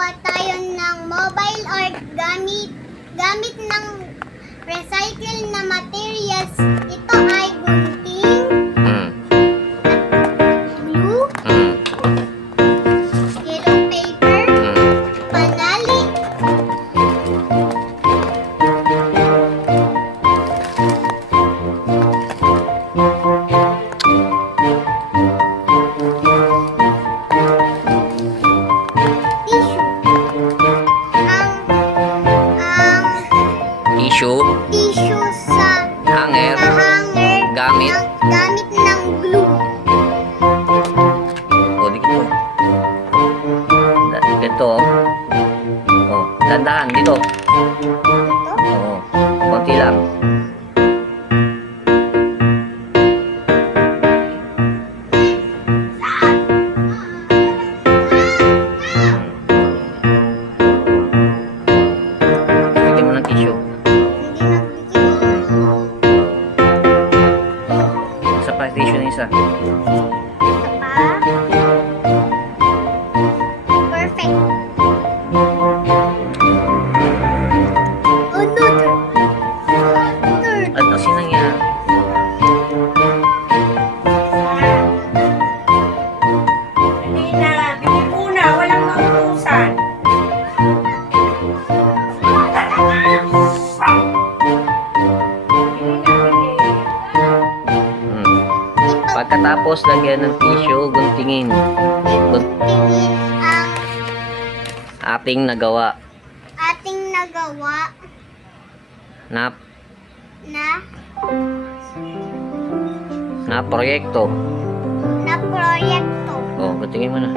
gagawa tayo ng mobile art gamit ng recycle na materials. Ito ay gunting, glue, yellow paper, panali, tissue sa hanger gamit ng glue. o dito. Ito oh, dandahan dito. Oo, konti lang. Bigyan mo ng tissue. Sa tissue na isa. Perfect. Another. At kasi nangyari. Hindi na, bigyan muna, walang mautusan. Pagkatapos lagyan ng tissue, guntingin. Tingin ang Ating nagawa na na proyekto. proyekto. Oh, guntingin mo na.